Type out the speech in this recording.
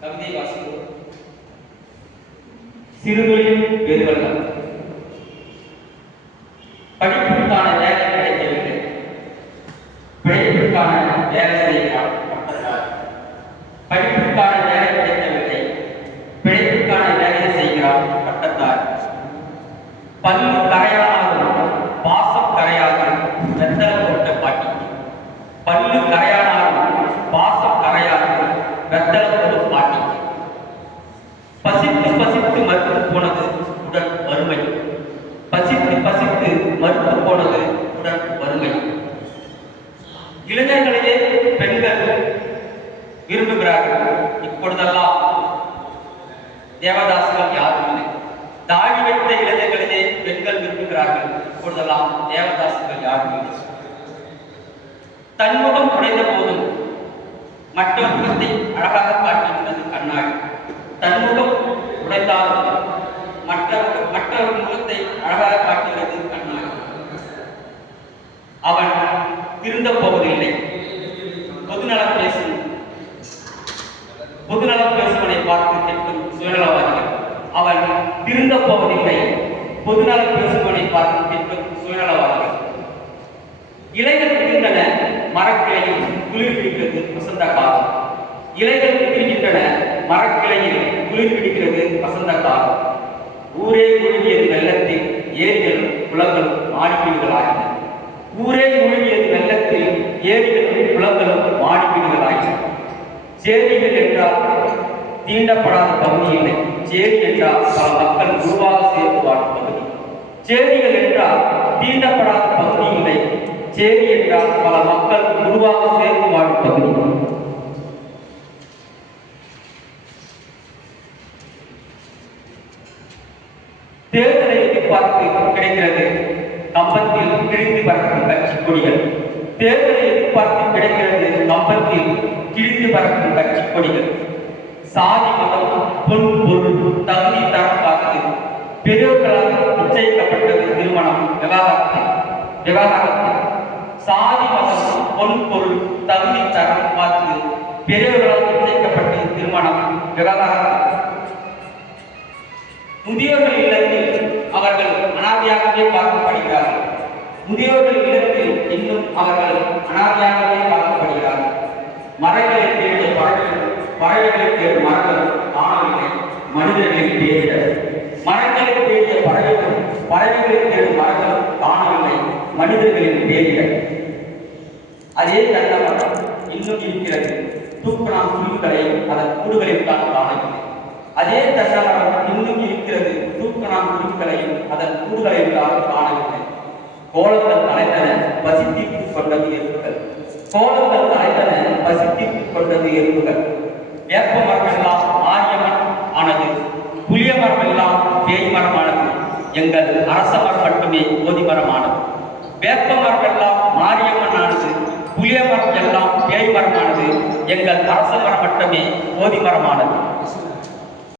கவிதை வாசிப்போம். சிறுதொழில் பெருவெள்ளம். படிப்புக்கான வேலை கிடைக்கவில்லை, பிழைப்புக்கான வேலை செய்கிறார் பட்டதார். படிப்புக்கான வேலை கிடைக்கவில்லை, பிழைப்புக்கான வேலையை செய்கிறார் பட்டத்தார். பல்லு கரையானாலும் பாசம் கரையாது வெத்தலை போட்ட பாட்டி. பல்லு கரையானாலும் பாசம் கரையாது வெத்தலை போட்ட பாட்டி. பசித்து பசித்து மறுத்து போனது உடன் வறுமை. பசித்து பசித்து மறுத்து போனது உடன் வறுமை. இளைஞர்களையே பெண்கள் விரும்புகிறார்கள். இப்பொழுதெல்லாம் தேவதாசுகள் யாரும் இல்லை. தாடி வைத்த இளைஞர்களையே பெண்கள் விரும்புகிறார்கள். இப்பொழுதெல்லாம் தேவதாசுகள் யாரும் இல்லை. தன்முகம் உடைந்த போதும் மற்ற முகத்தை அழகாக காட்டுகின்றது கண்ணாடி. தன்முகம் உடைந்தாலும் மற்ற முகத்தை அழகாக காட்டுகிறது கண்ணாடி. அவன் திருந்த போவதில்லை. பொதுநலம் பேசுவனை பார்த்து கேட்கும் சுயநலவாதிகள். அவன் திருந்த போவதில்லை. பொதுநலம் பேசுவனை பார்த்து கேட்கும் சுயநலவாதிகள். இலைகள் உதிர்கின்றன மரக்கிளையில் குளிர் பிடிக்கிறது வசந்த காலம். இலைகள் உதிர்கின்றன மரக்கிளையில் குளிர் பிடிக்கிறது வசந்த காலம். ஊரே மூழ்கியது வெள்ளத்தில் ஏரிகளும் குளங்களும் மாடிவீடுகளாகின. ஊரே மூழ்கியது வெள்ளத்தில் ஏரிகளும் குளங்களும் மாடிவீடுகளாகின. சேரிகள் என்றால் தீண்டப்படாத பகுதி இல்லை. சேரி என்றால் பல மக்கள் உருவாக சேர்த்து வாழும் பகுதி. சேரிகள் என்றால் தீண்டப்படாத பகுதி இல்லை. சேரி என்றால் பல மக்கள் உருவாக சேர்த்து வாழும் பகுதி. தேர்தலை எதிர்பார்த்து கிடைக்கிறது கம்பத்தில் கிழிந்து பறக்கும் கட்சி கொடிகள். தேர்தலை எதிர்பார்த்து கிடைக்கிறது கம்பத்தில் கிழிந்து பறக்கும் கட்சி கொடிகள். சாதி மதம் பொன் பொருள் தகுதி தரம் பார்த்து பெரியோர்களால் நிச்சயிக்கப்பட்டது திருமணம் விவாகரத்து. சாதி மதம் பொன் பொருள் தகுதி தரம் பார்த்து பெரியோர்களால் நிச்சயிக்கப்பட்டது திருமணம் விவாகரத்து. முதியோர்கள் இல்லத்தில் அவர்கள் அனாதையாகவே பார்க்கப்படுகிறார்கள். முதியோர்கள் இல்லத்தில் இன்னும் அவர்கள் அனாதையாகவே பார்க்கப்படுகிறார்கள். மரங்களை தேடிய பறவைகளை தேடும் மரங்கள் காணவில்லை, மனிதர்களின் தேடினர். மரங்களை தேடிய பறவைகளை தேடும் மரங்கள் காணவில்லை, மனிதர்களின் தேடினர். அதே தண்டமரம் இன்னும் இருக்கிறது. தூக்கணாம் குழுக்களை அதன் கூடுகளில் தான் காணவில்லை. அதே தண்டமரம் இன்னும் இருக்கிறது. தூக்கணாம் குழுக்களையும் அதன் கூடுகளில் தான் காணவில்லை. கோலங்கள் தலைத்தன பசித்தீர்த்து கொண்டது எறும்புகள். கோலங்கள் தலைத்தன பசித்தீர்த்து கொண்டது எறும்புகள். வேப்ப மரமெல்லாம் ஆரியமன் ஆனது, புளிய மரமெல்லாம் பேய் மரமானது, எங்கள் அரச மரம் மட்டுமே ஓதி மரமானது. வேப்ப மரமெல்லாம் மாரியம்மன் ஆனது, புளிய மரம் எல்லாம் பேய் மரமானது, எங்கள் அரச மரம் மட்டுமே ஓதி மரமானது.